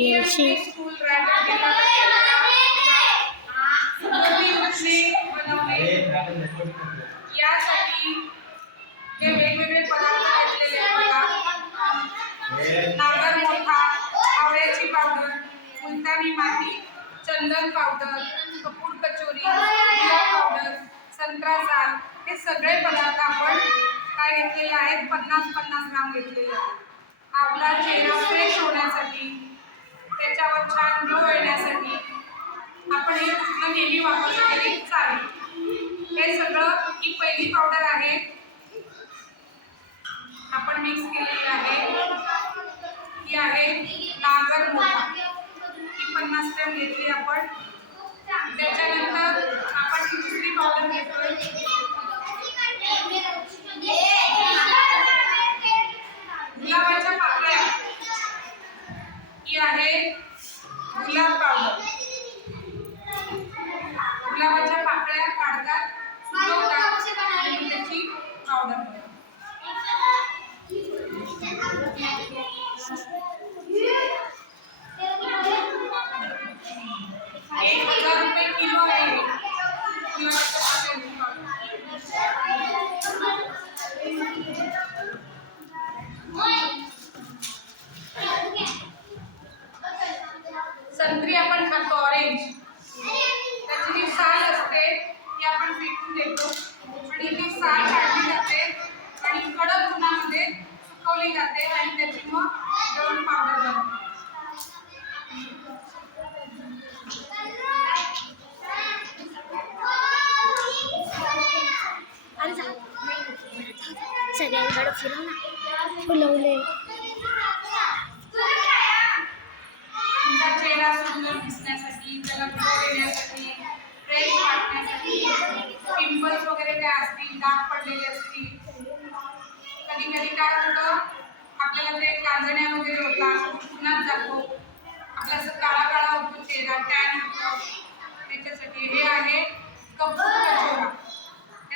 P यासाठी हे वेगवेगळे पदार्थ घेतलेले आहेत बघा नागर मोठा आवळ्याची पावडर मुलतानी माती चंदन पावडर कपूर कचोरी पावडर संत्रा साल हे सगळे पदार्थ आपण काय घेतलेले आहेत पन्नास पन्नास ग्राम घेतलेले आहेत आपला चेहरा फ्रेश होण्यासाठी त्याच्यावर छान ग्लो येण्यासाठी आपण हे पूर्ण नेहमी वापरलं तरी चालेल. हे सगळं ही पहिली पावडर आहे. आपण मिक्स केलेली आहे. ही आहे नागर मोठा ही पन्नास ग्रॅम घेतली आपण. त्याच्यानंतर आपण दुसरी पावडर घेतोय. सगळ्यांकडे फिरव ना फुलवले. चेहरा सुंदर त्याला ग्लो येण्यासाठी फ्रेश पिंपल्स वगैरे काय असतील दाग पडलेले असतील कधी कधी काय होतं आपल्याला ते कांजण्या वगैरे होतात. उन्हात जातो. आपला असं काळा काळा होतो चेहरा टॅन होतो.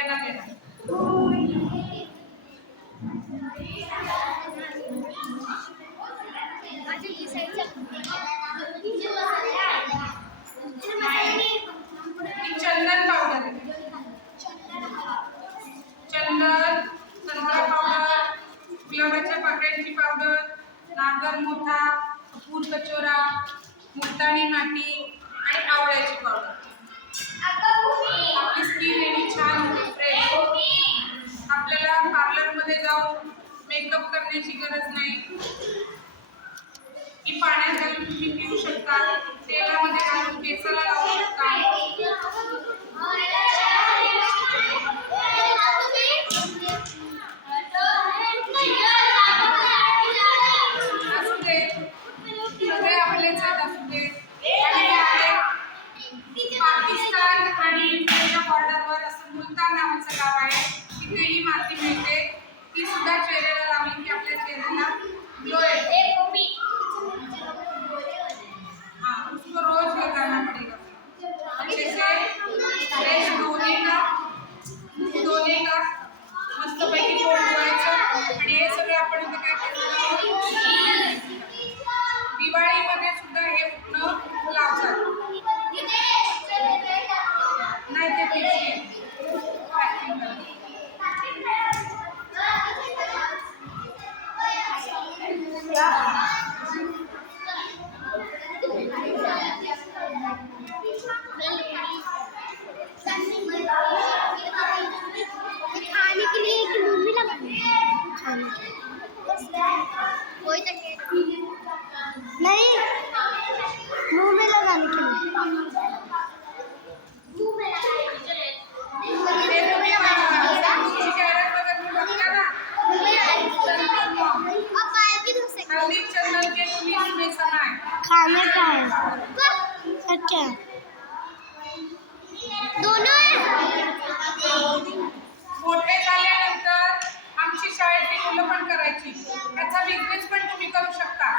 पावडर चंदन पावडर पावडर नागर मोठा कपूर कचोरा मुलतानी माती मेकअप करण्याची गरज नाही. ही पाण्यात घालून तुम्ही पिऊ शकता. तेलामध्ये घालून केसाला अच्छा. दोनों मोठे झाल्यानंतर आमची शाळेतली मुलं पण करायची. त्याचा बिझनेस पण तुम्ही करू शकता.